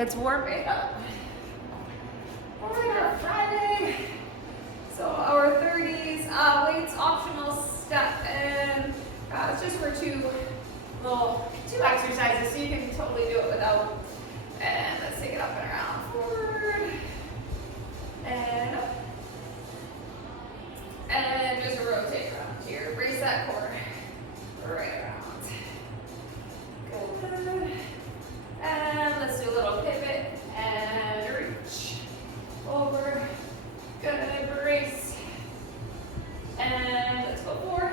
let's warm it up. All right, our Friday. So our 30s, weights optional step, and it's just for two exercises, so you can totally do it without. And let's take it up and around, forward, and up. And just rotate around here, brace that core, right around. Good. And let's do a little pivot and reach over. Good, brace. And let's go 4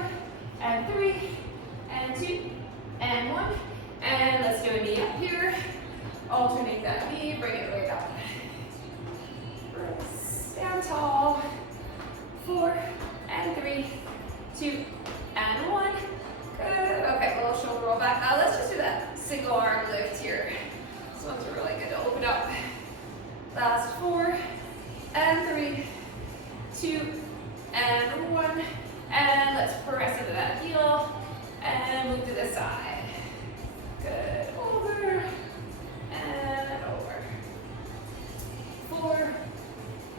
and 3 and 2 and 1. And let's do a knee up here. Alternate that knee, bring it way down. Stand tall. 4 and 3, 2 and 1. Good. Okay, little shoulder roll back. Now let's just do that single arm lift here. This one's really good to open up. Last 4 and 3, 2 and 1. And let's press into that heel and move to the side. Good. Over and over. 4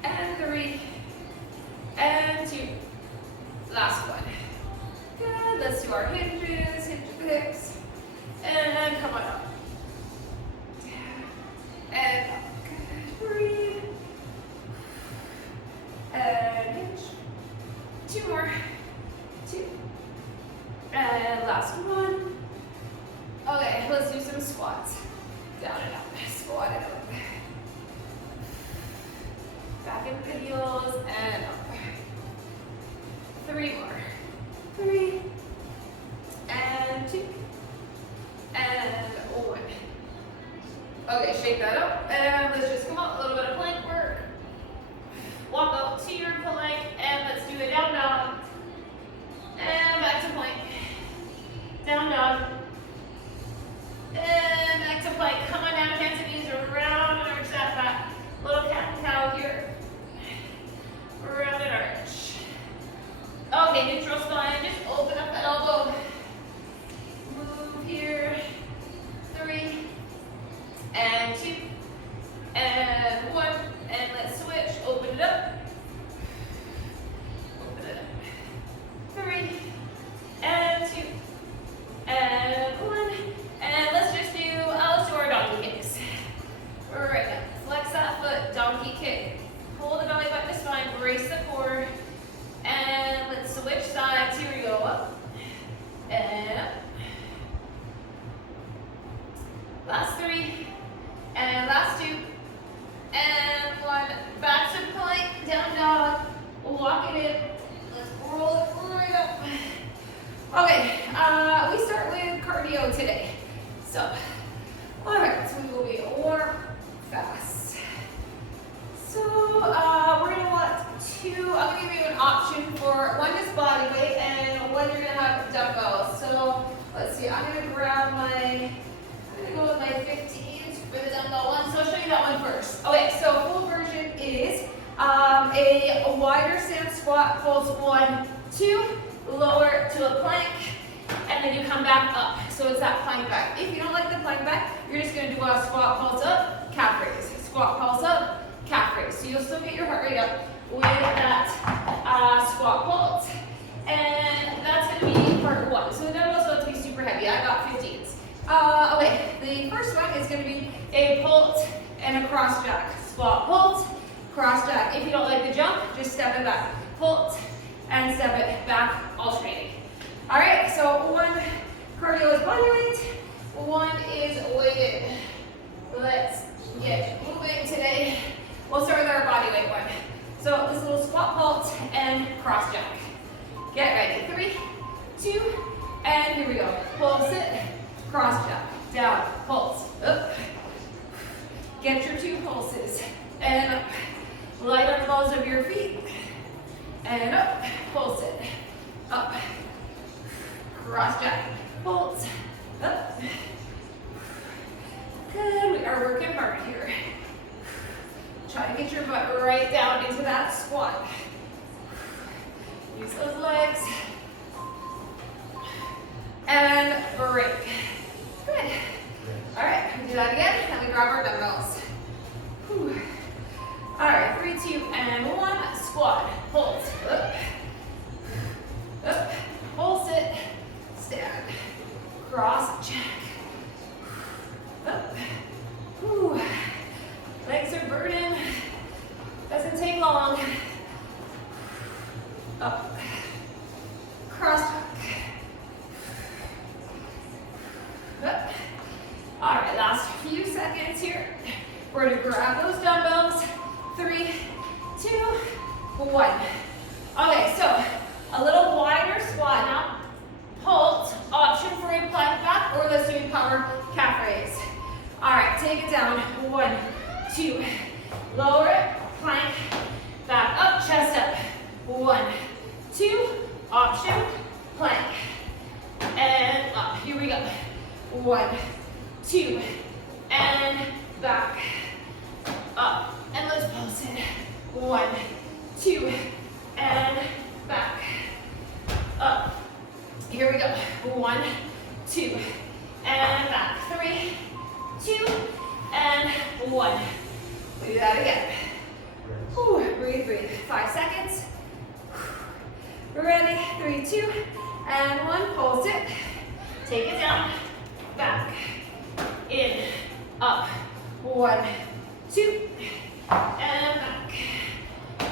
and 3 and 2. Last one. Good. Let's do our hinges, hinge the hips, and come on up. And up. Good. Breathe. And hinge. 2 more. 2. And last one. Okay, let's do some squats. Down and up. Squat it up. Back into the heels and up. 3 more. 3 and 2 and 1. Okay, shake that up and let's just come up. A little bit of plank work. Walk up to your plank and let's do a down dog. And back to plank. Down dog. And back to plank. Come on down, hands and knees around and arch that back. Little cat and cow here. Round and arch. Okay, neutral spine. Just open up that elbow. Move here. 3 and 2 and 1. And let's switch. Open it up. Open it up. 3 and 2 and 1. And let's do our donkey kicks. Right now. Flex that foot. Donkey kick. Hold the belly button to spine. Brace the core. And let's switch sides. Here we go. Up and up. Last 3 and last 2 and 1. Back to plank. Down dog. Walk it in. Let's roll it right up. Okay, we start with cardio today. So, all right, so we will be warm, fast. So we're gonna want 2. I'm gonna give you an option for one is body weight and one you're gonna have dumbbells. So let's see. I'm gonna go with my 15s for the dumbbell one. So I'll show you that one first. Okay, so full version is a wider stance squat, pulls 1, 2, lower to a plank, and then you come back up. So it's that plank back. If you don't like the plank back, you're just gonna do a squat, pulse up, calf raise. Squat, pulse up, calf raise. So you'll still get your heart rate up with that squat pulse. And that's gonna be part 1. So the dumbbells don't have to be super heavy. I got 15s. Okay, the first one is gonna be a pulse and a cross jack. Squat, pulse, cross jack. If you don't like the jump, just step it back. Pulse and step it back, alternating. All right, so 1 cardio is body weight, 1 is weighted. Let's get moving today. We'll start with our body weight one. So this little squat, pulse, and cross jack. Get ready. 3, 2, and here we go. Pulse it, cross jack, down, pulse, up. Get your 2 pulses, and up. Light on the balls of your feet, and up, pulse it, up. Cross jack, pulse, up. Good, we are working hard here. Try to get your butt right down into that squat. Use those legs. And break. Good. All right, do that again, and we grab our dumbbells. squat, hold, up, up, hold, sit, stand, cross, jack, up, whew. Legs are burning, doesn't take long, up, cross jack, up. All right, last few seconds here. We're gonna grab those dumbbells. 3, 2, 1. Okay, so a little wider squat now. Hold, option for a plank back, or let's do a power calf raise. All right, take it down. 1, 2, lower it, plank, back up, chest up. 1, 2, option, plank, and up. Here we go. 1, 2, and back, up, and let's pulse it. 1, 2, and back, up. Here we go. 1, 2, and back. 3, 2, and 1. We do that again. Whew, breathe, breathe. 5 seconds. Ready? 3, 2, and 1. Pulse it. Take it down. Back. In. Up. 1, 2, and back.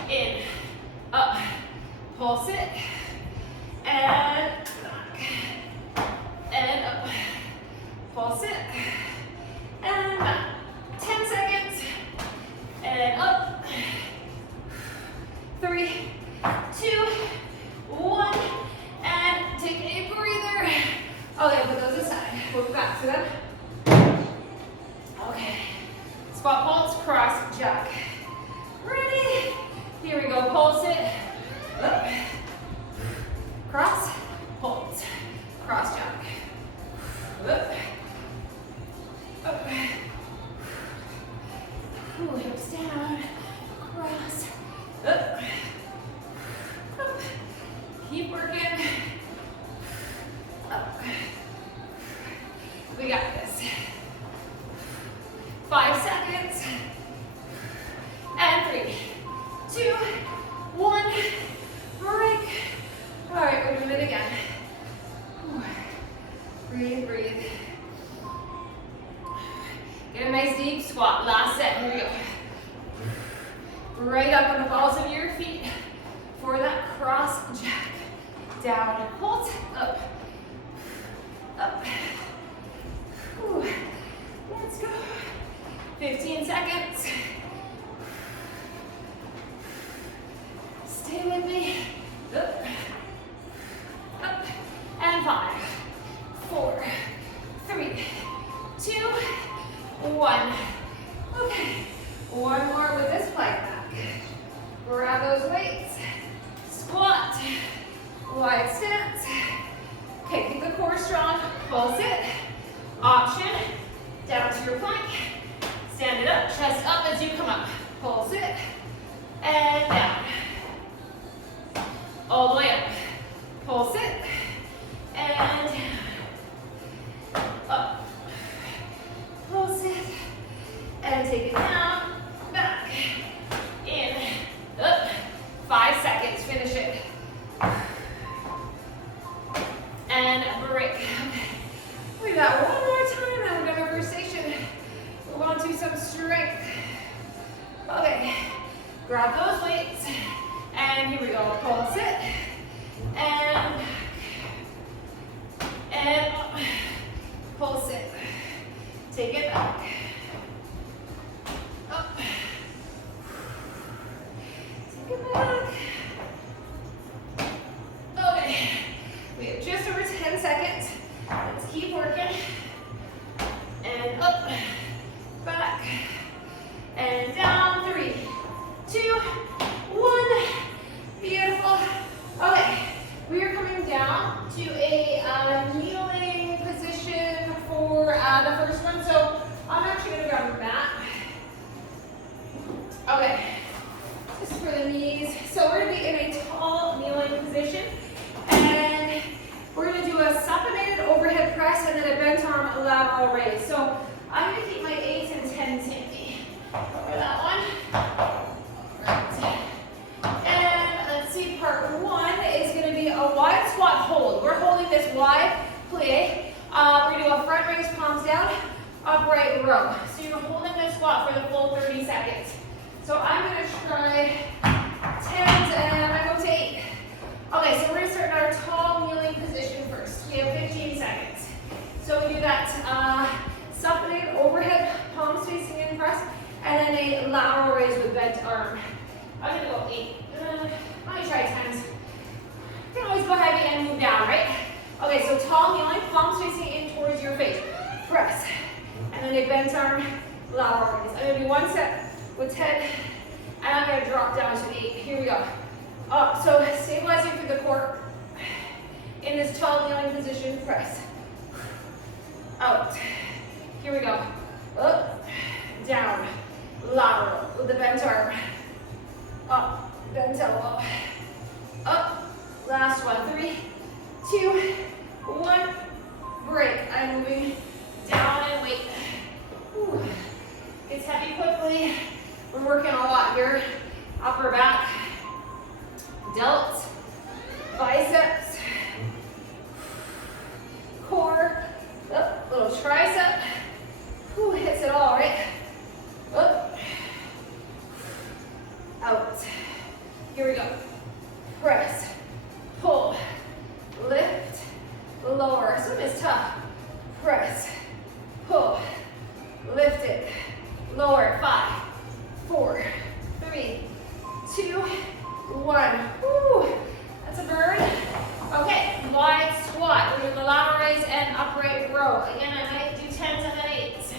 In. Up. Pulse it. And back. And up. Pulse it. And back. 10 seconds. And up. 3, 2, 1. And take a breather. Okay, put those aside. Move back to them. Okay. Squat, pulse, cross, jack. Ready? Here we go. Pulse it. Up. Cross, pulse, cross, jack. Up. Up. Ooh, hips down. Cross. Up. Up. Keep working. Up. We got this. 5 seconds. And 3, 2, 1. Break. All right, we're doing it again. Breathe, breathe. Get a nice deep squat. Last set. Here we go. Right up on the balls of your feet for that cross jack. Down, hold, up, up. Whew. Let's go. 15 seconds. Stay with me. Up, up, and 5, 4, 3, 2, 1. Okay, one more with this plank back. Grab those weights. Squat, wide stance. Okay, keep the core strong. Pulse it. Option, down to your plank. Stand it up, chest up as you come up. Pulse it, and down. All the way up. Pulse it, and up. Pulse it, and take it down, back, in, up. 5 seconds, finish it. And break. We got one more time, and we're done our first station. Move on to some strength. Okay, grab those weights, and here we go. Pulse it, and up. Pulse it. Take it back. Up. Take it back. Okay, we have just over 10 seconds. Let's keep working. And up, back, and down. 3, 2, 1. Beautiful. Okay, we are coming down to a kneeling position for the first one. So I'm actually going to grab a mat. Okay, just for the knees. So we're going to be in a tall kneeling position. And we're going to do a supinated overhead press and then a bent arm lateral raise. So I'm going to keep my 8s and 10s handy. Cover that one. All right. And ceiling press, and then a lateral raise with bent arm. I'm gonna go 8. Let me try 10s. You can always go heavy and move down, right? Okay, so tall kneeling, palms facing in towards your face. Press. And then a bent arm, lateral raise. I'm gonna do one set with 10, and I'm gonna drop down to 8. Here we go. Up, so stabilizing through the core. In this tall kneeling position, press. Out. Here we go. Up, down, lateral with the bent arm. Up, bent elbow. Up, last one. 3, 2, 1. Break. I'm moving down and wait. Whew. It's heavy quickly. We're working a lot here. Upper back, delts, biceps, core, up, little tricep. Whew, hits it all, right? Up, out. Here we go. Press, pull, lift, lower. Some is tough. Press, pull, lift it, lower. 5, 4, 3, 2, 1. Woo, that's a burn. Okay, wide squat. We're doing the lateral raise and upright row. Again, I might do 10s and then 8s.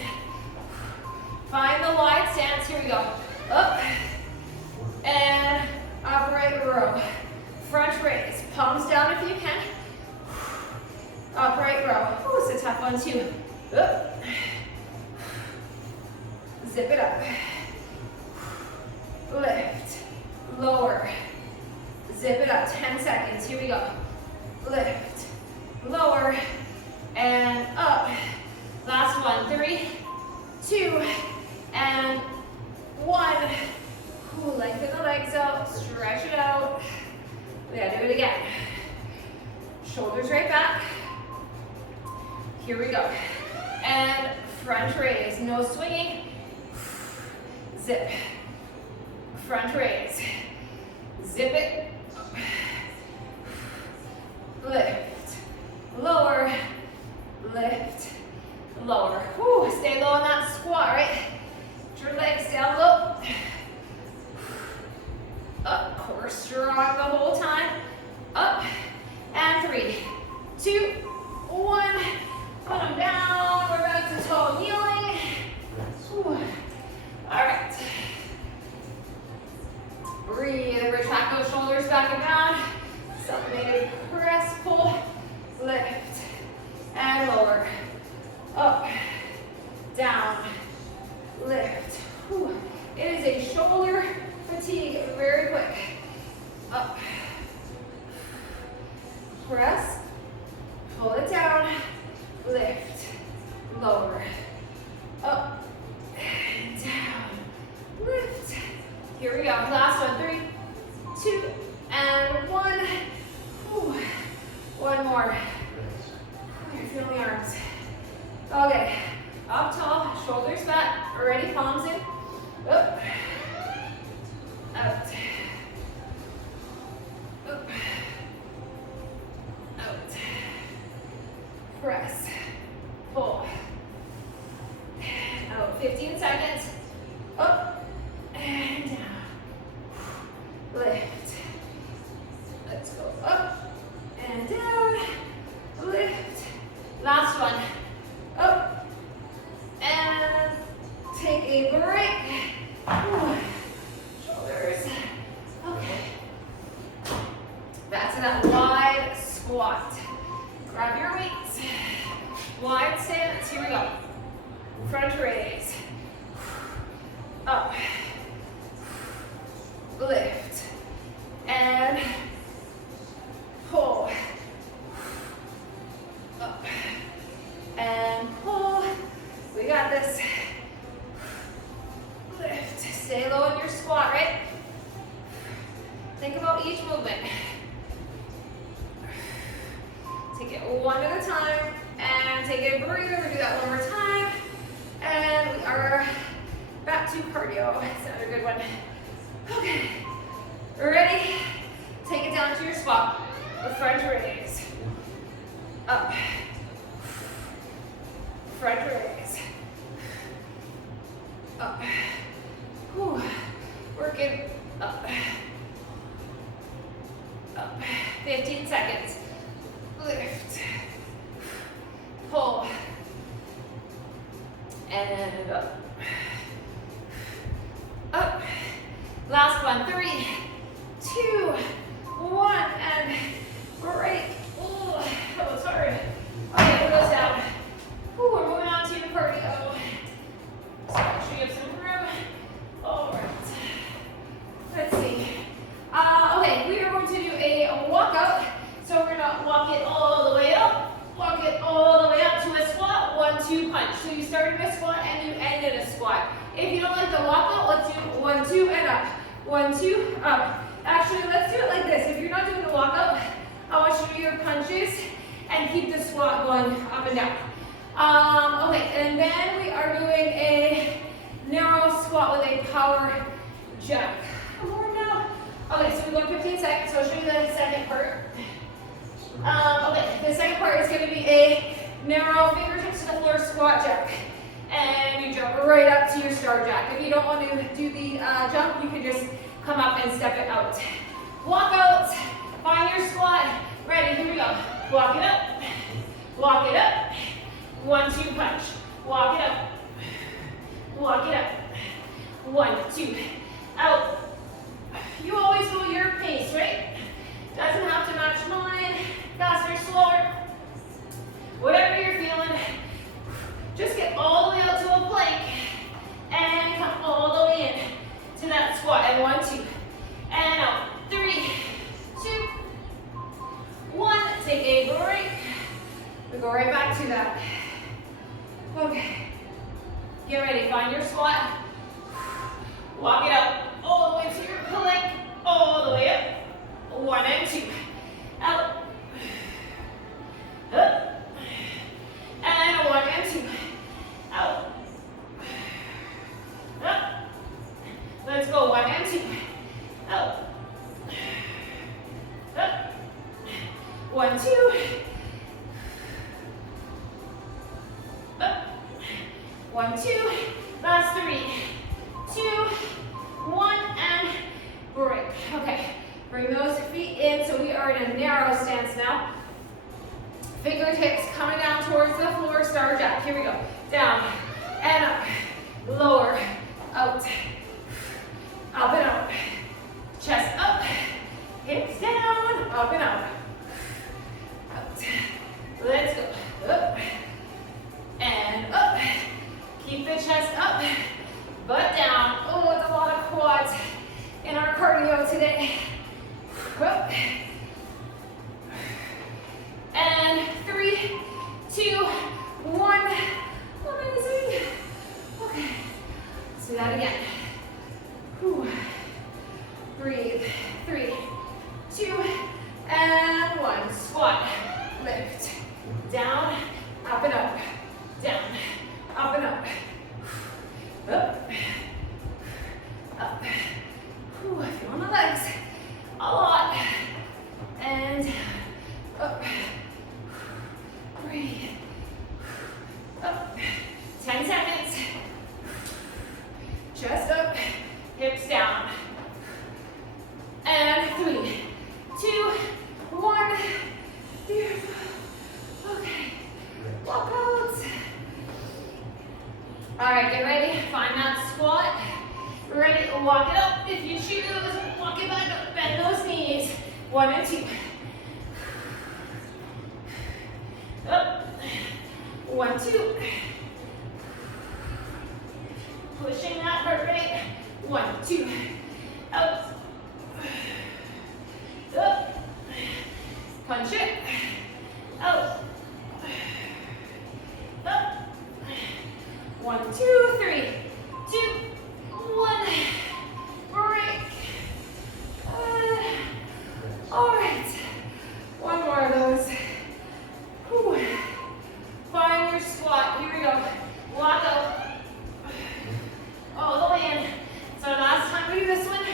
Find the wide stance. Here we go. Up and upright row. Front raise. Palms down if you can. Upright row. Oh, it's a tough one too. Up. Zip it up. Lift. Lower. Zip it up. 10 seconds. Here we go. Lift. Lower. And up. Last one. 3, 2, and 1. Ooh, lengthen the legs out. Stretch it out. Yeah, do it again. Shoulders right back. Here we go. And front raise. No swinging. Zip. Front raise. Zip it. Lift. Lower. Lift. Lower. Whew, stay low on that squat, right? Get your legs down low. Up, core strong the whole time. Up, and 3, 2, 1. Put them down. We're back to tall kneeling. Whew. All right. Breathe. Retract those shoulders back and down. Supinated press, pull, lift, and lower. Up, down, lift. Whew. It is a shoulder fatigue, very quick. Up, press, pull it down, lift, lower, up, down, lift. Here we go, last one, 3, 2, and 1. Whew. One more. You're feeling the arms. Okay, up tall, shoulders back, ready, palms in, up, out, up, out, press, pull, out, 15 seconds, up, and down, lift, let's go up, and down, lift, last one, up, and take a break. Ooh. Shoulders. Okay. Back to that wide squat. Grab your weights. Wide stance. Here we go. Front raise. Up. Lift. And pull. Up. And pull. We got this. Lift. Stay low in your squat, right? Think about each movement. Take it one at a time and take a breather. We do that one more time. And we are back to cardio. That's another good one. Okay. Ready? Take it down to your spot. The front raise. Up. Front raise. up. Whew. Working up. Up. 15 seconds. Lift. Pull. And up. Up. Last one. 3, 2, 1, and break. Oh, that was hard. Okay, it goes down. Ooh, we're moving on to your cardio. So make sure you have some room. All right. Let's see. Okay, we are going to do a walkout. So we're gonna walk it all the way up. Walk it all the way up to a squat. 1, 2 punch. So you start in a squat and you end in a squat. If you don't like the walkout, let's do 1, 2 and up. 1, 2 up. Actually, let's do it like this. If you're not doing the walkout, I want you to do your punches and keep the squat going up and down. Okay, and then we are doing a narrow squat with a power jack. More now. Okay, so we're going 15 seconds, so I'll show you the second part. Okay, the second part is going to be a narrow fingertips to the floor squat jack. And you jump right up to your star jack. If you don't want to do the jump, you can just come up and step it out. Walk out, find your squat. Ready, here we go. Walk it up, walk it up. 1, 2 punch. Walk it up, walk it up. 1, 2, out. You always go your pace, right? Doesn't have to match mine. Faster, slower. Whatever you're feeling. Just get all the way out to a plank and come all the way in to that squat. And 1, 2, and out. 3, 2, 1. Take a break. We go right back to that. Okay. Get ready. Find your squat. Walk it up all the way to your plank. All the way up. 1 and 2. Out. Up. And 1 and 2. Out. Up. Let's go. 1 and 2. Out. Up. 1, 2. Up. 1, 2. Last 3, 2, 1, and break. Okay. Bring those feet in. So we are in a narrow stance now. Fingertips coming down towards the floor. Star jack. Here we go. Down and up. Lower. Out. Up and out. Chest up. Hips down. Up and out. Out. Let's go. Up. And up. Keep the chest up. Butt down. Oh, it's a lot of quads in our cardio today. Up. And 3, 2, 1. Amazing. Okay. Let's do that again. Whew. Breathe. 3, 2, and 1. Squat. Lift. Down. Up and up. Down. Up and up. Up. Up. Whew, I feel my legs a lot. And up. Breathe. Up. 10 seconds. Chest up. Hips down. And 3, 2, 1. Beautiful. Okay. Walk out. All right, get ready. Find that squat. Ready to walk it up. If you choose, walk it back up. Bend those knees. 1 and 2. Up. 1, 2. Pushing that heart rate. 1, 2. Out. Up. Punch it. Out. Up. 1, 2, 3, 2, 1. Break. All right. One more of those. Whew. Find your squat. Here we go. Walk out. All the way in. So last time we do this one,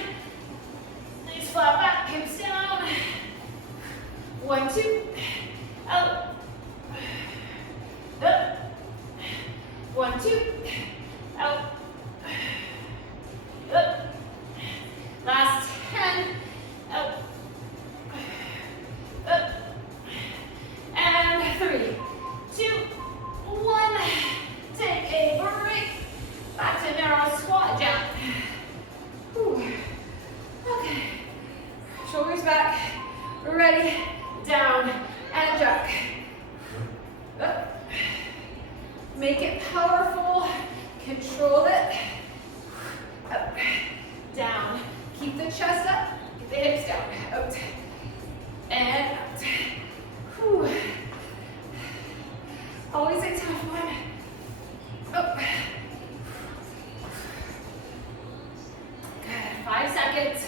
seconds.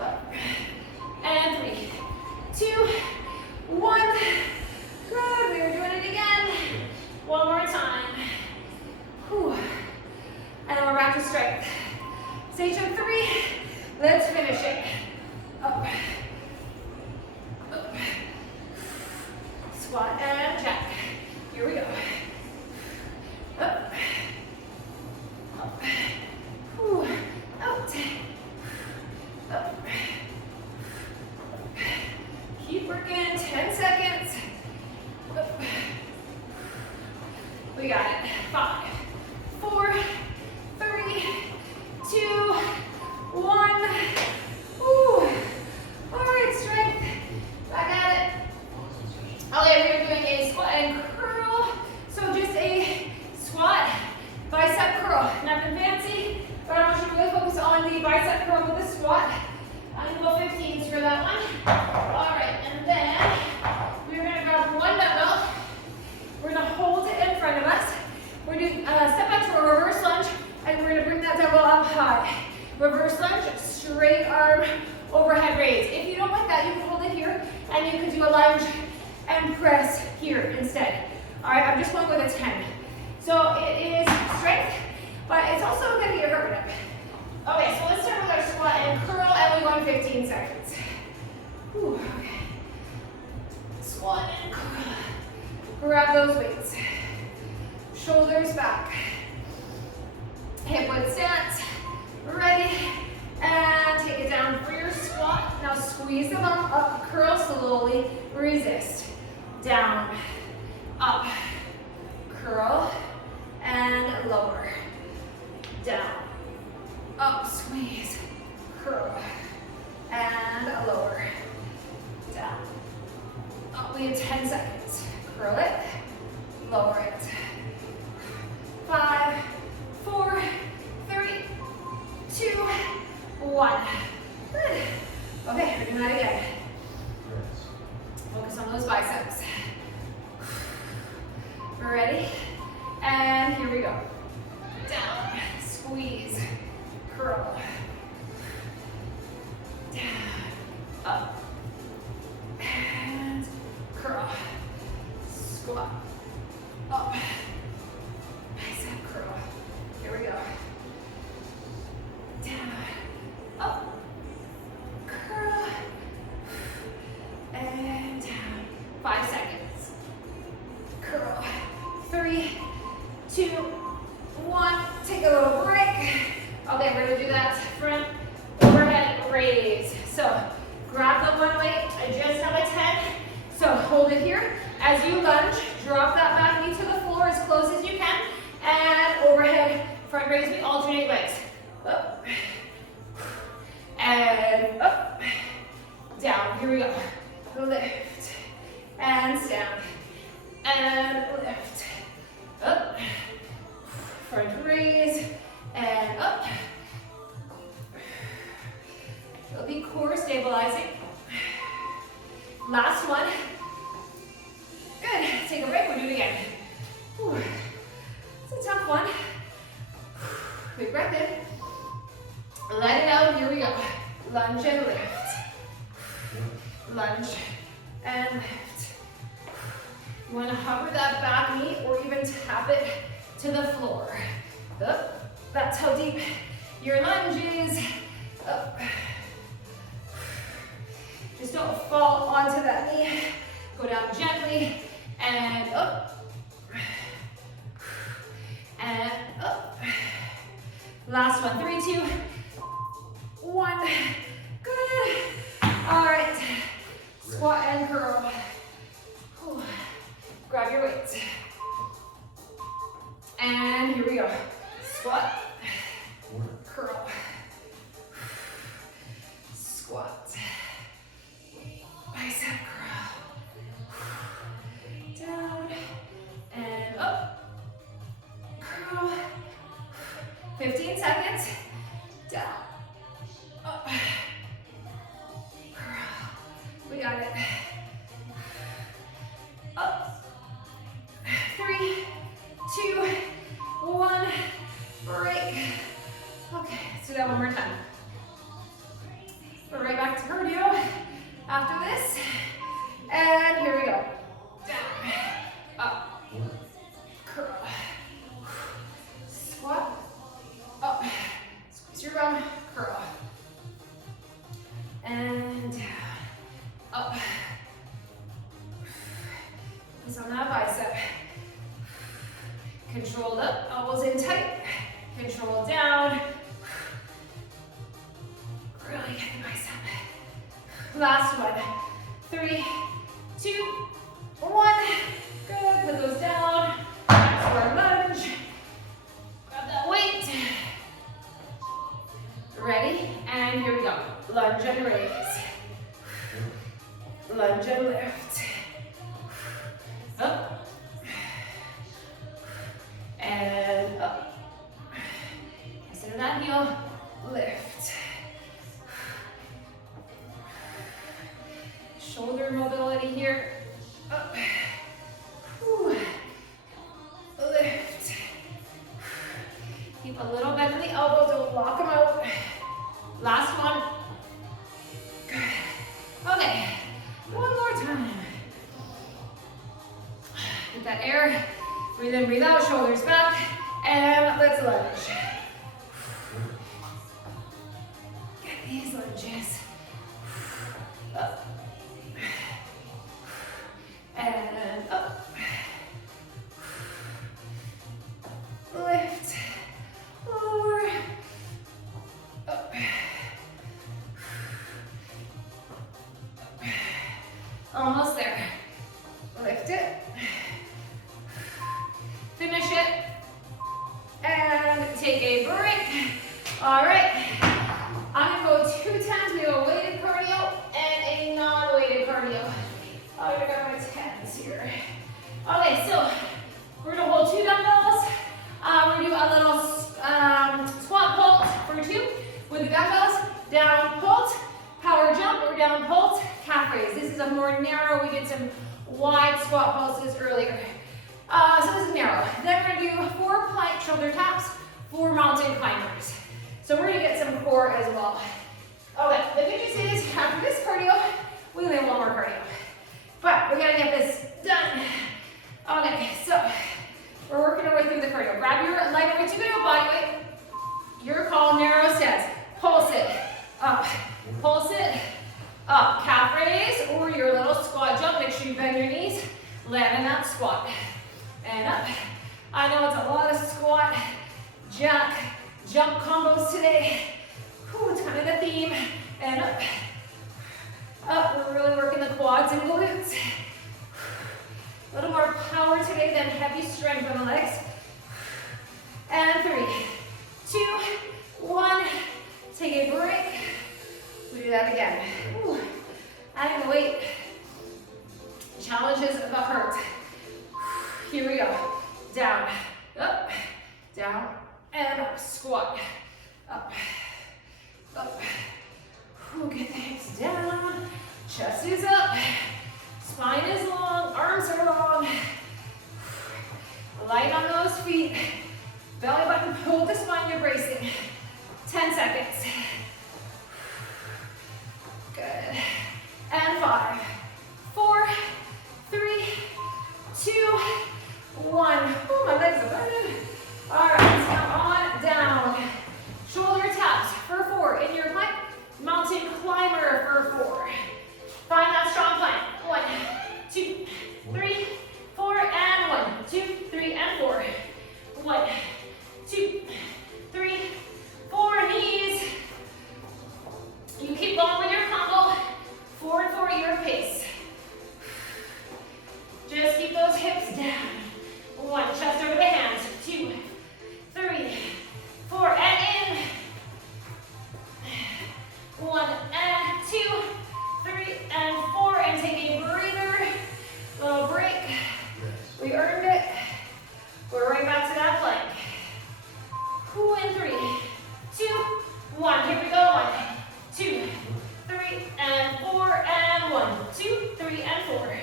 Up. And 3, 2, 1. Good, we are doing it again. One more time. Whew. And then we're back to strength. Station 3, let's finish it. Up. Up. Squat and jack. Here we go. Up. Up. Whew. Out. Up. Keep working, 10 seconds. Up. We got it. 5, 4, 3, 2, 1. Ooh. All right, strength. Back at it. Okay, we're doing a squat and curl. So just a squat, bicep curl. Nothing fancy, but I want you to really focus on the bicep curl with the squat. I'm going to go 15s for that one. All right, and then we're going to grab one dumbbell. We're going to hold it in front of us. We're going to step back to a reverse lunge, and we're going to bring that dumbbell up high. Reverse lunge, straight arm, overhead raise. If you don't like that, you can hold it here, and you can do a lunge and press here instead. All right, I'm just going with a 10. So it is strength, but it's also going to get hurt up. Okay, so let's start with our squat and curl, and we're going 15 seconds. Whew, okay. Squat and curl. Grab those weights. Shoulders back. Hip width stance. Ready. And take it down for your squat. Now squeeze the bum up, curl slowly, resist. Down, up, curl, and lower. Down, up, squeeze, curl, and lower. Down, up. We have 10 seconds. Curl it, lower it. 5, 4, 3, 2, 1. Good. Okay, we're doing that again. Focus on those biceps. Ready? And here we go. Down, squeeze, curl. Down, up, and curl. Squat, up, bicep curl. Here we go. Down, up, curl, and down. 5 seconds. Curl. 3, 2, 1. Take a little break. Okay, we're gonna do that front overhead raise. So grab the one weight. I just have a 10. So hold it here. As you lunge, drop that back knee to the floor as close as you can. And overhead front raise. We alternate legs. Up. And up. Down. Here we go. Lift. And stand. And lift. Up. Front raise. And up. It'll be core stabilizing. Last one. Good. Take a break. We'll do it again. Whew. It's a tough one. Big breath in. Let it out. Here we go. Lunge and lift. Lunge and lift. You want to hover that back knee or even tap it to the floor. Up. That's how deep your lunge is. Up. Just don't fall onto that knee. Go down gently and up. And up. Last one. 3, 2, 1. Good. All right. Squat and curl. Whew. Grab your weights. And here we go. Squat. Curl. Squat. Bicep curl. Down and up. Curl. 15 seconds. Down. Up. Curl. We got it. Up. 3, 2, 1. Break. Okay, let's do that one more time. drum curl. And down, up. Focus on that bicep. Controlled up, elbows in tight. Control down. Really get the bicep. Last one. 3, 2, 1. Good. Put those down. Square lunge. Grab that weight. Ready? And here we go. Lunge and raise. Lunge and lift. Up. And up. Consider that heel. Lift. Shoulder mobility here. Up. Whew. Lift. Keep a little bend in the elbows. Don't lock them out. Last one. Good. Okay. One more time. Get that air. Breathe in, breathe out. Shoulders back. And let's lunge. Get these lunges. Up. And up. Lift. Lower. Up. Almost there. Lift it. Finish it. And take a break. All right. I'm going to go 2 times. We have a weighted cardio and a non-weighted cardio. Oh, I got my 10s here. Okay, so we're going to hold 2 dumbbells. We're going to do a little squat pulse for 2 with the dumbbells. Down pulse, power jump, or down pulse, calf raise. This is a more narrow. We did some wide squat pulses earlier. So this is narrow. Then we're going to do 4 plank shoulder taps, 4 mountain climbers. So we're going to get some core as well. Okay, the good news is after this cardio, we only have 1 more cardio. But we got to get this done. Okay, so we're working our way through the cardio. Grab your lighter weight, you can do body weight. Your call, narrow stance. Pulse it up, pulse it up. Calf raise or your little squat jump. Make sure you bend your knees, land in that squat. And up. I know it's a lot of squat, jack, jump combos today. Whew, it's kind of the theme. And up. Up, we're really working the quads and glutes. A little more power today than heavy strength on the legs. And 3, 2, 1. Take a break. We do that again. Whew. Adding the weight. Challenges the heart. Here we go. Down, up, down, and up. Squat. Up, up. Whew, get the hips down. Chest is up. Spine is long. Arms are long. Light on those feet. Belly button, hold the spine, you're bracing. 10 seconds. Good. And 5, 4, 3, 2, 1. Oh, my legs are burning. All right, now on down. Shoulder taps for 4 in your plank. Mountain climber for 4. Find that strong plank. 1, 2, 3, 4, and 1, 2, 3, and 4. 1, 2, 3, 4. Knees. You keep going with your combo. 4 and 4 at your pace. Just keep those hips down. 1, chest over the hands. 2, 3, 4, and in. 1 and 2, 3 and 4, and take a breather. Little break. We earned it. We're right back to that plank. 2 and 3, 2, 1. Here we go. 1, 2, 3, and 4, and 1, 2, 3, and 4.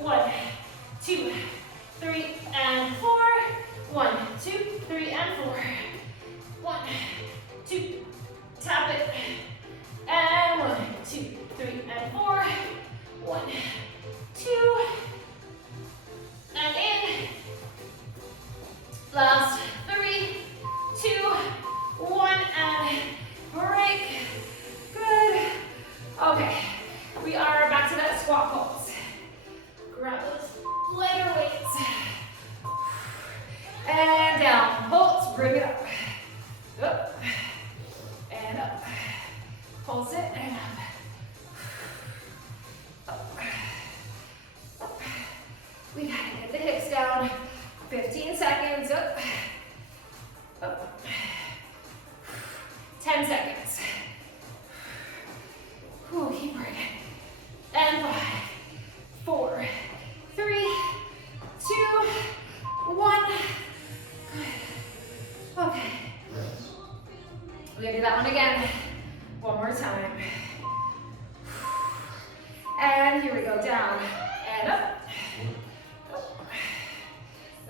1, 2, 3, and 4. 1, 2, 3, and 4. 1, 2, tap it. And 1, 2, 3, and 4. 1, 2, and in. Last 3, 2, 1, and Pulse it and up. Up. We gotta get the hips down. 15 seconds, up. Up. 10 seconds. Whew, keep working. And 5, 4, 3, 2, 1. Okay. We're gonna do that one again. One more time. And here we go, down and up. Up.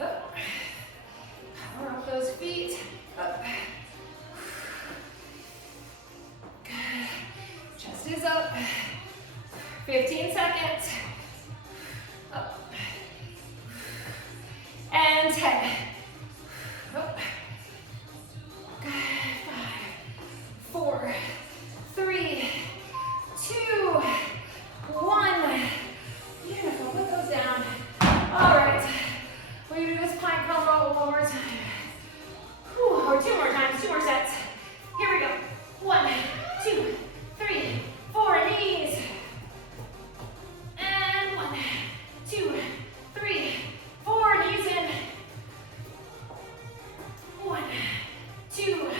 Up. Power up those feet. Up. Good. Chest is up. 15 seconds. Up. And 10. Up. Good. 5, 4, 3, 2, 1. Beautiful. Put those down. All right. We're going to do this plank combo one more time. Whew, or two more times, 2 more sets. Here we go. 1, 2, 3, 4. Knees. And 1, 2, 3, 4. Knees in. 1, 2,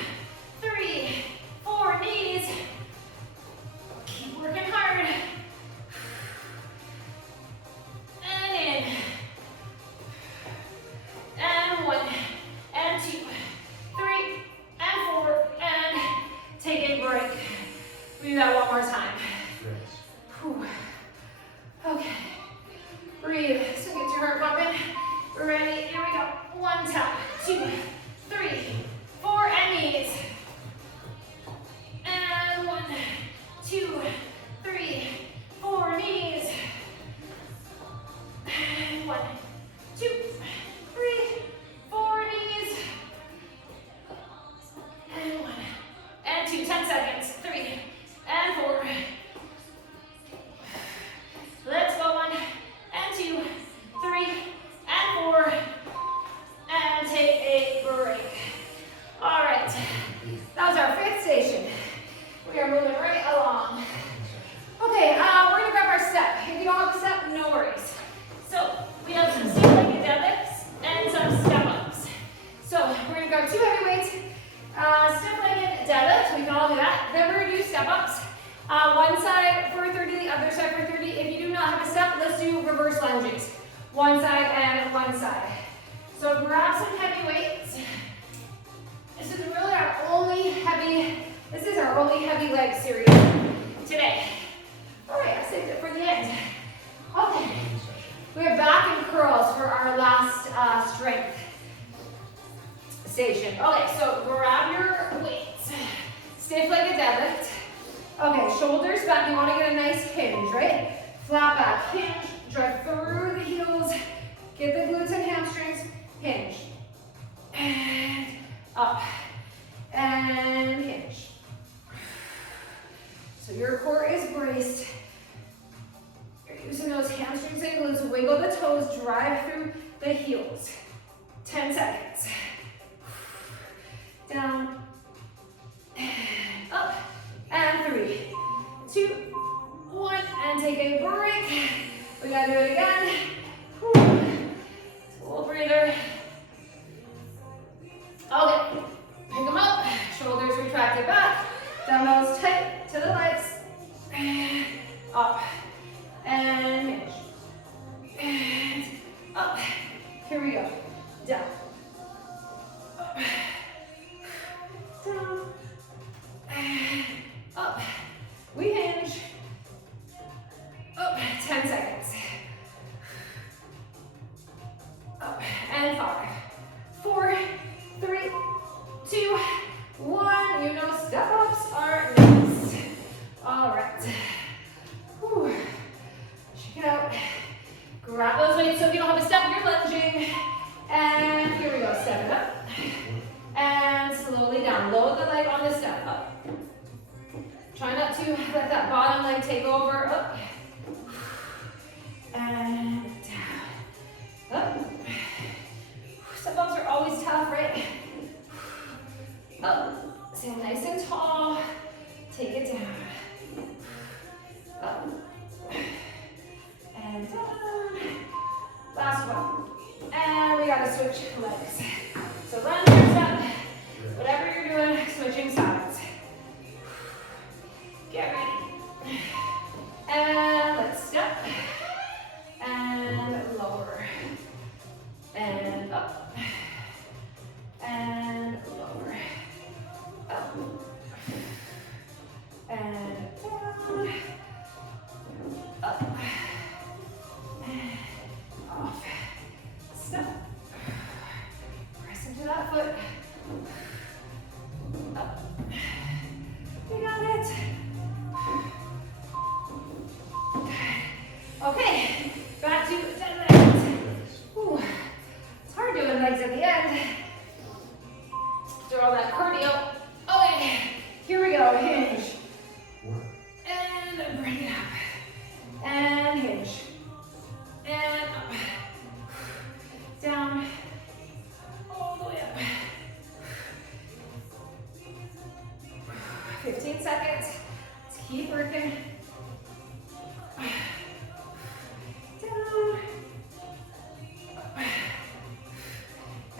3, 4. Knees. Keep working hard. And in. And 1, and 2, 3, and 4, and take a break. We do that one more time. Whew. Okay. Breathe. So get your heart pumping. Ready? Here we go. 1 tap, 2, 3, 4, and knees. And 1, 2, 3, 4, knees. And 1, 2, 3, 4, knees. And 1, and 2, 10 seconds. 3, and 4. Let's go. 1, and 2, 3, and 4. And take a break. All right. That was our 5th station. We are moving right along. Okay, we're gonna grab our step. If you don't have a step, no worries. So we have some stiff-legged deadlifts and some step-ups. So we're gonna grab 2 heavy weights, stiff-legged deadlifts. We can all do that. Then we're gonna do step-ups. One side for 30, the other side for 30. If you do not have a step, let's do reverse lunges. One side and one side. So grab some heavy weights. This is really our only heavy. This is our only heavy leg series today. All right, I saved it for the end. Okay. We have back and curls for our last strength station. Okay, so grab your weights. Stiff-legged deadlift. Okay, shoulders back. You want to get a nice hinge, right? Flat back, hinge, drive through the heels. Get the glutes and hamstrings, hinge. And up. And hinge. So your core is braced. You're using those hamstrings and glutes. Wiggle the toes, drive through the heels. 10 seconds. Down. And up. And 3, 2, 1. And take a break. We gotta do it again. Whew. It's a little breather. Okay. Pick them up. Shoulders retracted back. Dumbbells tight to the legs. And up. And hinge. And up. Here we go. Down. Up. Down. And up. We hinge. Up. 10 seconds. Up. And 5, 4, 3, 2, 1. You know step-ups are nice. All right. Whew. Check it out. Grab those weights. So if you don't have a step, you're lunging. And here we go. Step it up. And slowly down. Lower the leg on the step. Up. Try not to let that bottom leg take over. Up. And down. Up. Step-ups are always tough, right? Up. Stay nice and tall. Take it down. Up. And down. Last one. And we gotta switch legs. So run your step. Whatever you're doing, switching sides. Get ready. And let's step. And lower. And up. And lower. Up. And down. Up. And off. Step. Press into that foot. Up. You got it. Okay, back to dead legs. Ooh, it's hard doing legs at the end. Throw all that cardio. Okay, here we go, hinge. And bring it up. And hinge. And up. Down. All the way up. 15 seconds. Let's keep working. Down.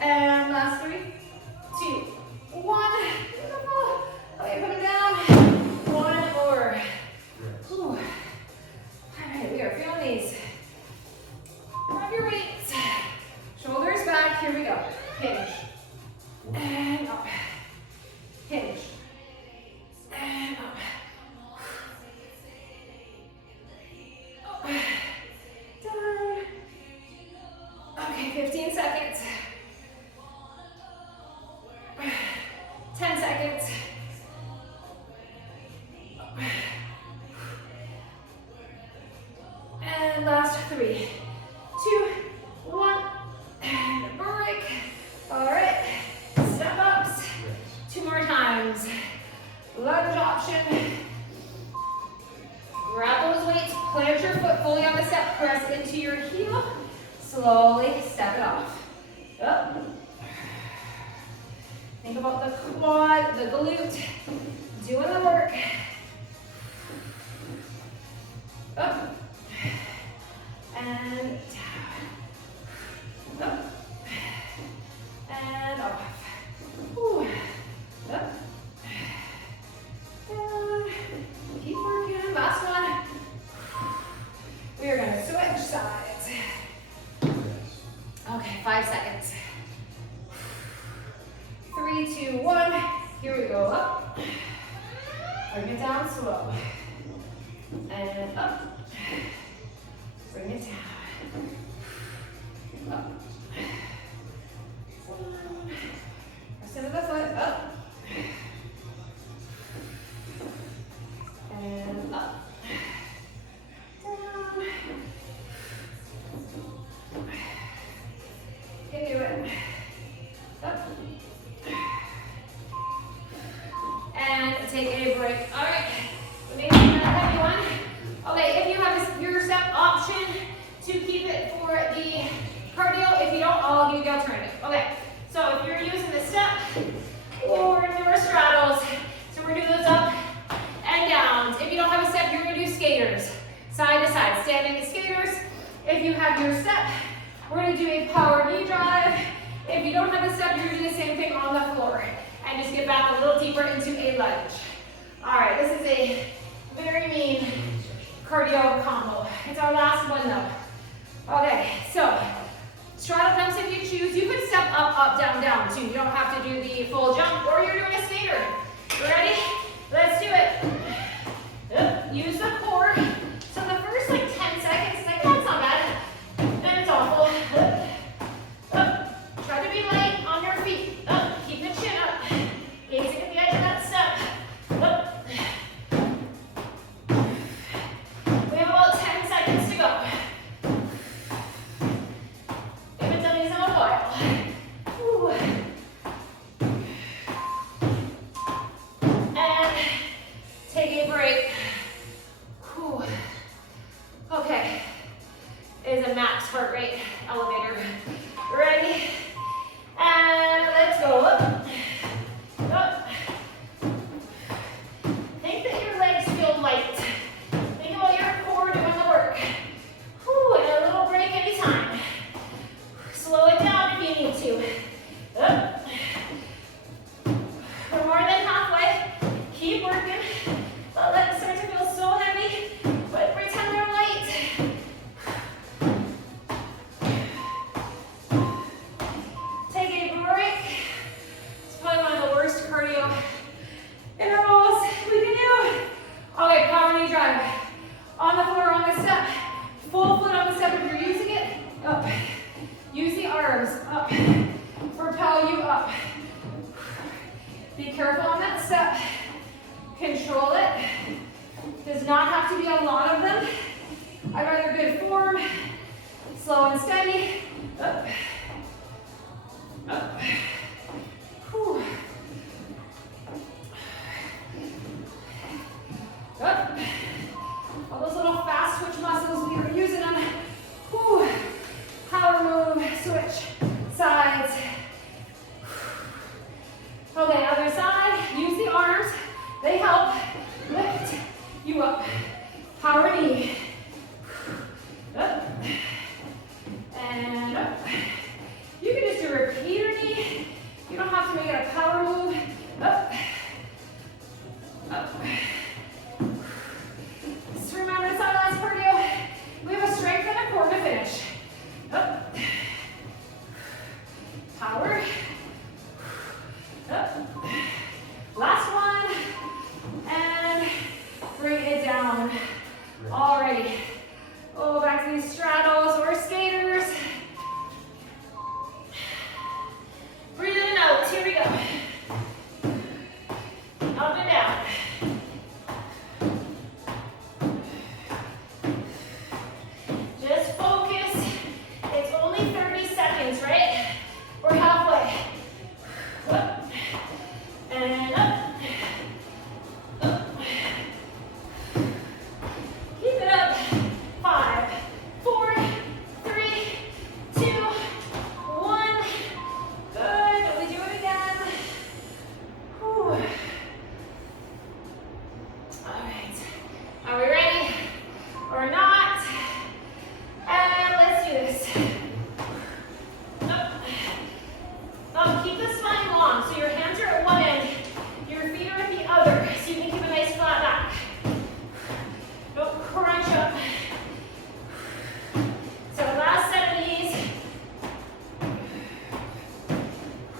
And last 3, 2, 1. Beautiful. Okay, put it down. 1 more. Ooh. All right, we are feeling these. Grab your weights. Shoulders back. Here we go. Hinge. And up. Hinge. And up. Up. Down. Okay, 15 seconds. 10 seconds. And last 3, 2, 1. And break. All right. Step ups. 2 more times. Lunge option. Grab those weights, plant your foot fully on the step, press into your heel. Slowly step it off. Up. Think about the quad, the glute, doing the work. Up. And down. Up. And off. Ooh. Up. Down. Keep working. Last one. We are going to switch sides. Okay, 5 seconds. 3, 2, 1. Here we go. Up. Bring it down slow. And up. Bring it down. Up. Press into the foot. Up. And up. Down. Into it. Up. And take a break. All right. Maybe another heavy one. Okay, if you have your step option to keep it for the cardio, if you don't, I'll give you the alternative. Okay, so if you're using the step, or newer straddles, so we're doing those up and downs. If you don't have a step, you're gonna do skaters, side to side, standing skaters. If you have your step, we're gonna do a power knee drive. If you don't have the step, you're gonna do the same thing on the floor, and just get back a little deeper into a lunge. All right, this is a very mean cardio combo. It's our last one though. Okay, so straddle jumps if you choose. You could step up, up, down, down too. You don't have to do the full jump, or you're doing a skater. You ready? Let's do it. Yep. Use the core. So the first like 10 seconds, like that's not bad. Then it's awful. Up. Try to be light on your feet. Up. Keep the chin up. Gazing at the edge of that step. Up. We have about 10 seconds to go. We haven't done these in a while. Ooh. And Control it. Does not have to be a lot of them. I'd rather good form, slow and steady. Up, up. Whew. Up. All those little fast switch muscles, we were using them. Whew. Power move, switch, sides. Okay, other side, use the arms. They help lift you up. Power knee. Up. And up. You can just do a repeater knee. You don't have to make it a power move. Up. Up. Just remember this on last cardio. We have a strength and a core to finish. Up. Power. Up. Last one. And bring it down. Alrighty. Oh, back to these straddles or skaters. Breathe in and out. Here we go. Up and down. Just focus. It's only 30 seconds, right? We're halfway. Up. And up. Up. Keep it up. 5, 4, 3, 2, 1. Good. We do it again. Whew. All right. Are we ready or not? And let's do this. Up. Up. Keep the spine long. So your hands are at one end, your feet are at the other. So you can keep a nice flat back. Don't crunch up. So last set of these.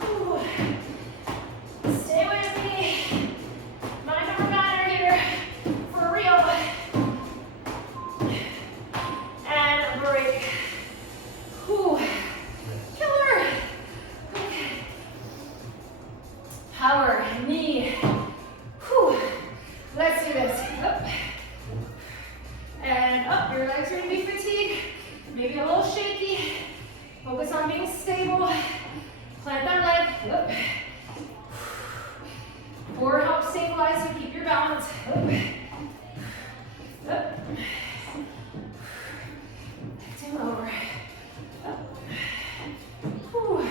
Whew. Stay with me. Mind over matter here. For real. And break. Whew. Killer. Okay. Power, knee. Whew. Let's do this. Up. And up. Your legs are going to be fatigued. Maybe a little shaky. Focus on being stable. Plant that leg. Up. Or help stabilize and keep your balance. Up. Up. Lift him over. Up. Whew.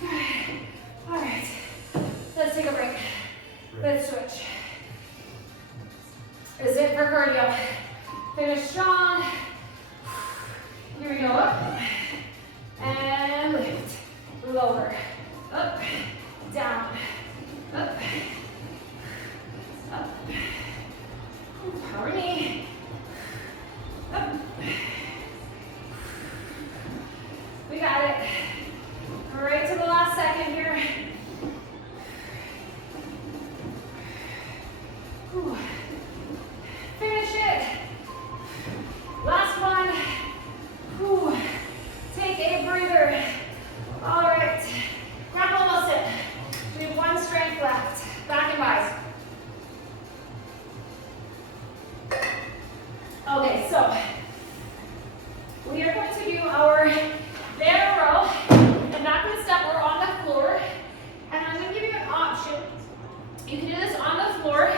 Good. All right. Let's take a break. Let's switch. Is it for cardio? Finish strong. Here we go. Up. And lift. Lower. Up. Down. Up. Up. Power knee. Up. We got it. Right to the last second here. Whew. Finish it. Last one. Whew. Take a breather. All right. Grab almost it. We have one strength left. Back and buys. Okay, so we are going to do our bear row and backward step. We're on the floor, and I'm going to give you an option. You can do this on the floor.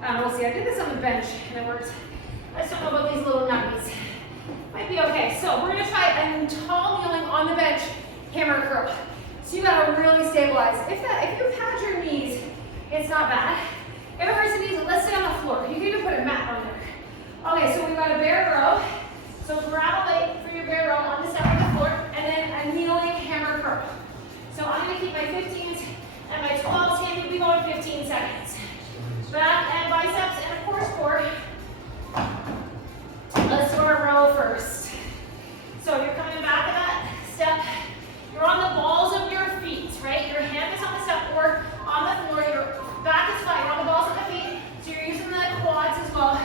We'll see. I did this on the bench and it worked. I just don't know about these little nuggies. Might be okay. So we're going to try a tall kneeling on the bench hammer curl. So you got to really stabilize. If you pad your knees, it's not bad. If it hurts the knees, let's stay on the floor. You can even put a mat on there. Okay, so we've got a bear row. So grab a leg for your bear row on the step of the floor, and then a kneeling hammer curl. So I'm going to keep my 15s and my 12s handy. We go in 15 seconds. Back and biceps and of course core. Let's do our row first. So you're coming back at that step. You're on the balls of your feet, right? Your hand is on the step or on the floor. Your back is flat. You're on the balls of the feet. So you're using the quads as well.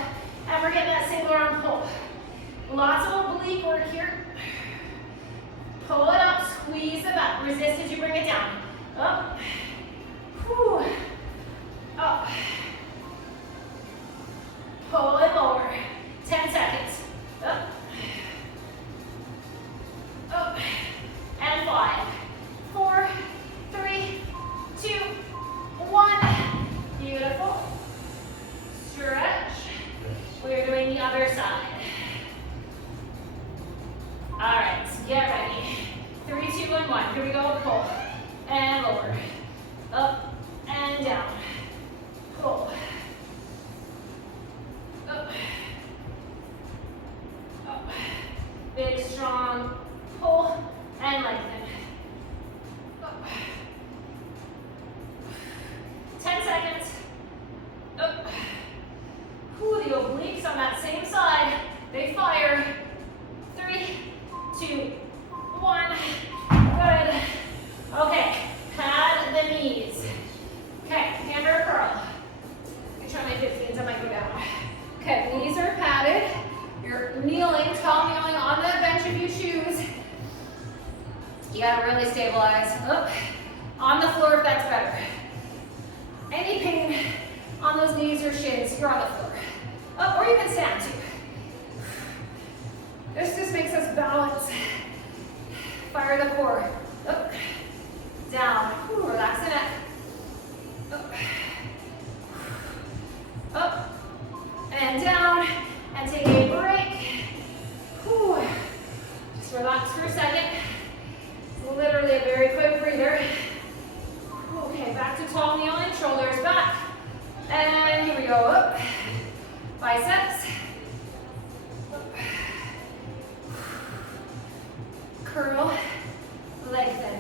And we're getting that single arm pull. Lots of oblique work here. Pull it up, squeeze the back. Resist as you bring it down. down. Up. Whew. Up. Pull and lower. 10 seconds. Up. Up. And 5, 4, 3, 2, 1. Beautiful. Stretch. We're doing the other side. All right, get ready. 3, 2, and 1. Here we go. Pull and lower. Up and down. Pull. Up. Up. Big, strong pull and lengthen. Up. 10 seconds. Up. Ooh, the obliques on that same side. They fire. 3, 2, 1. Good. Okay, pad the knees. Okay, hammer curl. Let me try my 15s, I might go down. Okay, knees are padded. You're kneeling, tall kneeling on the bench if you choose. You gotta really stabilize. Up. On the floor if that's better. Any pain on those knees or shins, you're on the floor. Up, or you can stand too. This just makes us balance. Fire the core. Up, down. Ooh, relax the neck. Up, up, and down. And take a break. Ooh. Just relax for a second. It's literally a very quick breather. Okay, back to tall kneeling, shoulders back. And here we go, up. Biceps. Curl, lengthen.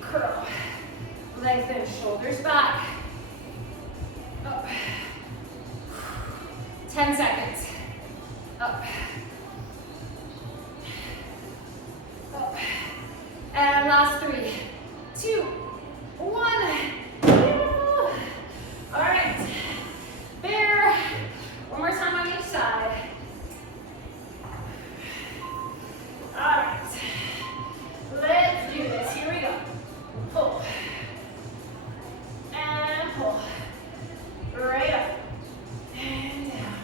Curl, lengthen, shoulders back. Up. 10 seconds. Up. Up. And last 3, 2, 1. Beautiful. All right. Bear. One more time on each side. All right. Let's do this. Here we go. Pull. And pull. Right up. And down.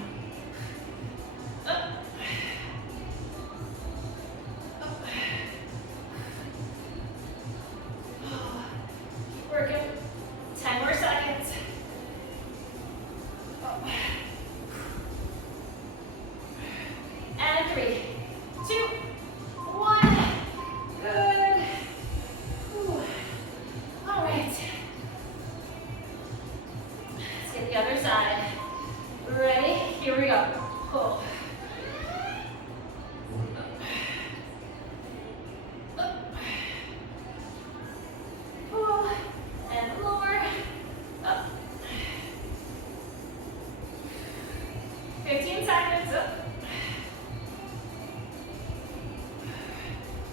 Up. Up. Keep working. 10 more seconds. Up. And 3, 2, 1. Good. Whew. All right. Let's get the other side. Ready? Here we go. Pull. Up. Up. Pull. And lower. Up. 15 seconds. Up.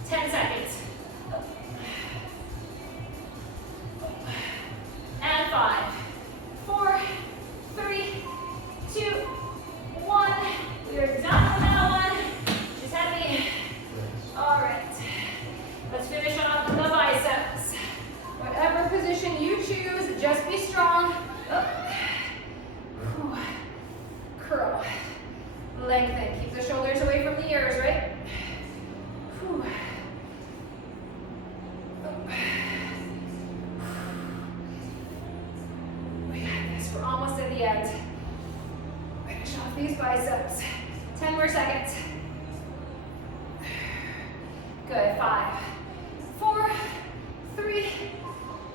10 seconds. Up. Up. And 5, 4, 3, 2, 1. We are done with that one. Just heavy. All right. Let's finish off the biceps. Whatever position you choose, just be strong. Up. Whew. Curl. Lengthen. Keep the shoulders away from the ears, right? Whew. Up. We got this. We're almost at the end. Finish off these biceps. 10 more seconds. Good. 5, 4, 3,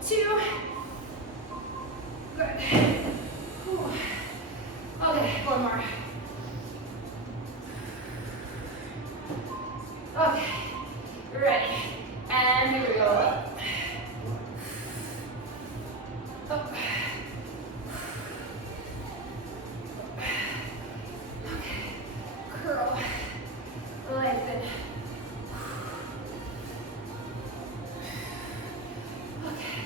2. Good. Whew. Okay, one more. Okay, ready. And here we go. Up. Up. Okay. Curl. Lengthen. Okay.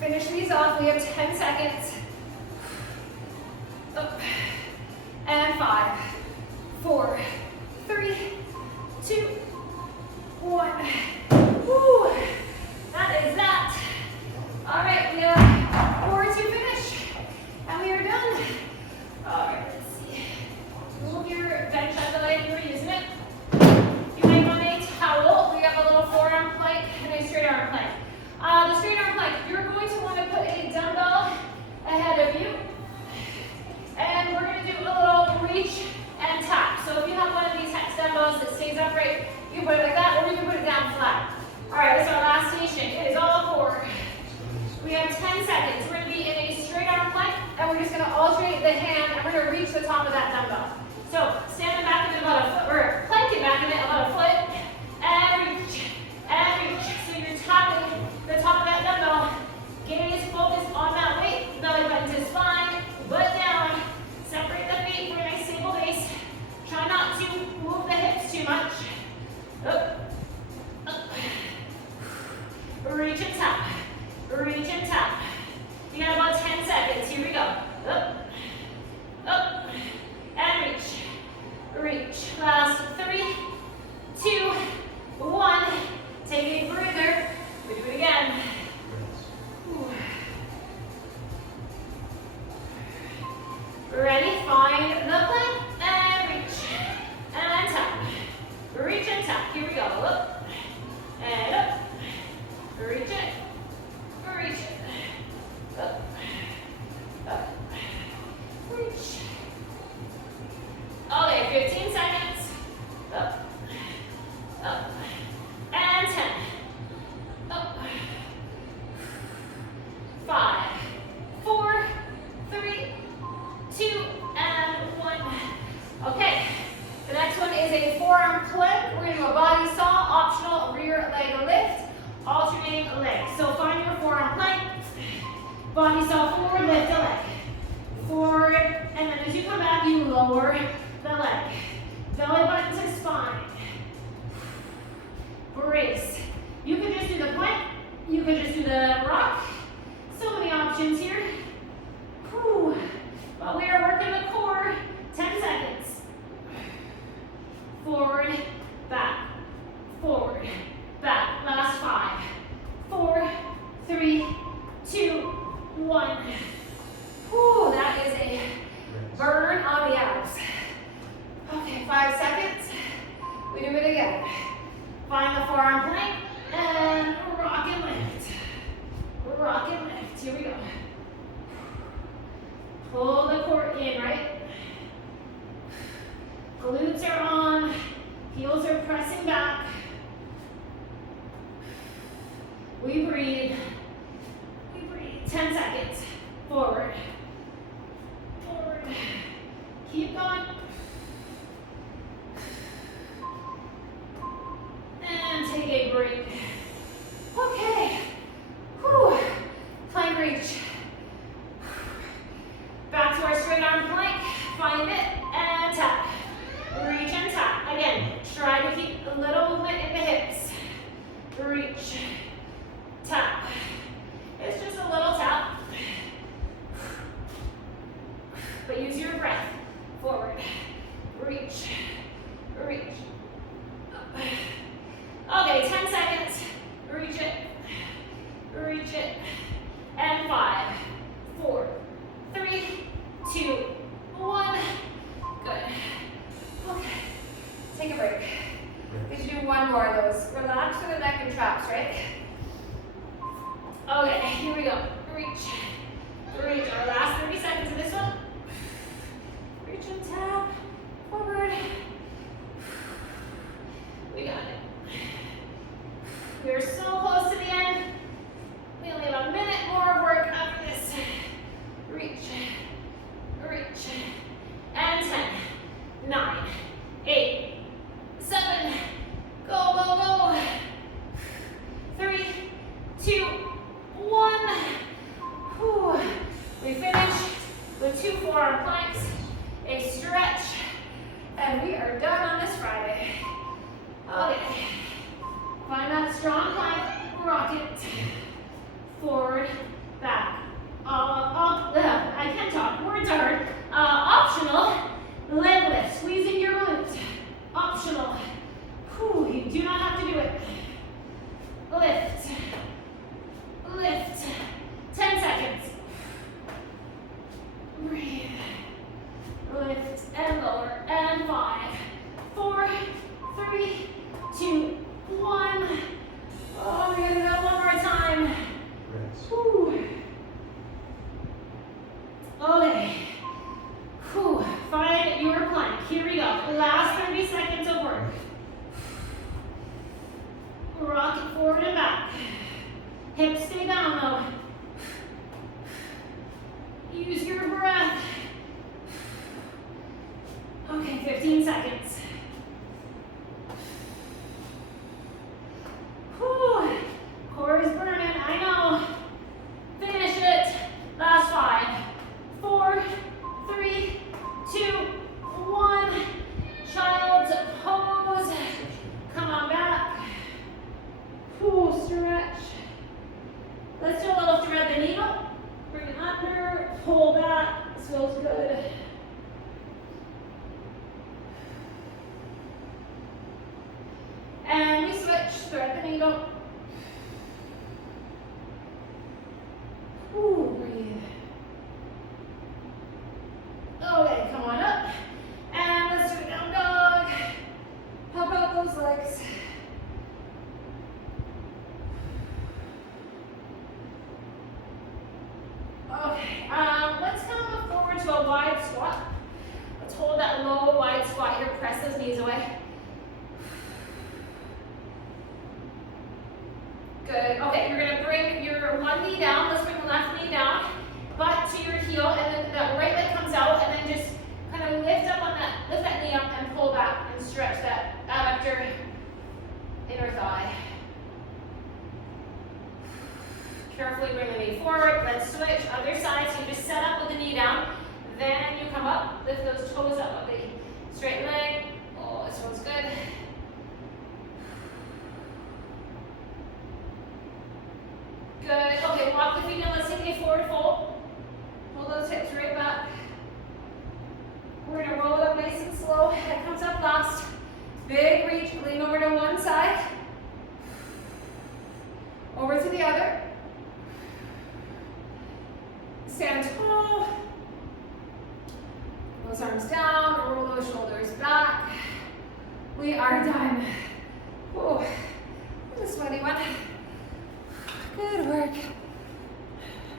Finish these off. We have 10 seconds. Up. And 5, 4, 3, 2, 1. Woo. top of that dumbbell. So stand back of it about a foot, or plank it back of it about a foot, and reach, and reach. So you're tapping the top of that dumbbell. Gaze focus on that weight. Belly button to spine, butt down. Separate the feet for a nice stable base. Try not to move the hips too much. Up, up. Reach and tap. Reach and tap. You got about 10 seconds. Here we go. Up, up, and reach. Reach. Last 3, 2, 1. Take a breather. We do it again. Ready? Find the plank and reach and tap. Reach and tap. Here we go. Up and up. Reach it. Reach it. Up. Up. Reach. Okay, 15 seconds. Up. Up. And 10. Up. 5, 4, 3, 2, and 1. Okay, the next one is a forearm plank. We're going to do a body saw, optional rear leg lift, alternating legs. So find your forearm plank, body saw forward, lift the leg. Forward, and then as you come back, you lower the leg. Belly button to spine. Brace. You could just do the plank, you could just do the rock. So many options here. Whew. But we are working the core. 10 seconds. Forward, back, forward, back. Last 5, 4, 3, 2, 1. Whew, that is a burn on the abs. Okay, 5 seconds. We do it again. Find the forearm plank and rock and lift. Rock and lift. Here we go. Pull the core in, right? Glutes are on. Heels are pressing back. We breathe. We breathe. 10 seconds. Forward. Forward. Keep going. And take a break. Okay. Whew. Plank reach. Back to our straight arm plank. Find it and tap. Reach and tap. Again, try to keep a little movement in the hips. Reach. Tap. It's just a little tap. But use your breath. Forward. Reach. Reach. Okay, 10 seconds. Reach it. Reach it. And 5, 4, 3, 2, 1. Good. Okay. Take a break. We should do one more of those. Relax for the neck and traps, right? Okay, here we go. Reach. Reach. Our last 30 seconds of this one. Reach and tap. Forward. We got it. We are so close to the end. We only have a minute more of work after this. Reach. Reach. And 10, 9, 8, 7, go, go, go. 3, 2, 1. Whew. We finished with 2 forearm planks, a stretch, and we are done on this Friday. Okay. Find that strong plank, rock it. Forward, back. I can't talk, words are hard. Optional, leg lift, squeezing your glutes. Optional. Whew, you do not have to do it. Lift. Lift. 10 seconds. Breathe. Lift and lower. And 5, 4, 3, 2, 1. Oh, we're gonna go one more time. feels good. And we switch, thread the needle. Ooh, breathe. Okay, come on up. And let's do a down dog. Pump out those legs. Okay, let's come forward to a wide squat. Let's hold that low wide squat here. Press those knees away. Good. Okay, you're going to bring your one knee down. Let's bring the left knee down, butt to your heel, and then that right leg comes out, and then just kind of lift up on that, lift that knee up and pull back and stretch that adductor, inner thigh. Carefully bring the knee forward. Let's switch. Other side. So you just set up with the knee down. Then you come up. Lift those toes up with the straight leg. Oh, this one's good. Good. Okay, walk the feet in. Let's take a forward fold. Pull those hips right back. We're going to roll it up nice and slow. Head comes up last. Big reach. Lean over to one side. Over to the other. Stand tall. Those arms down. Roll those shoulders back. We are done. Whew.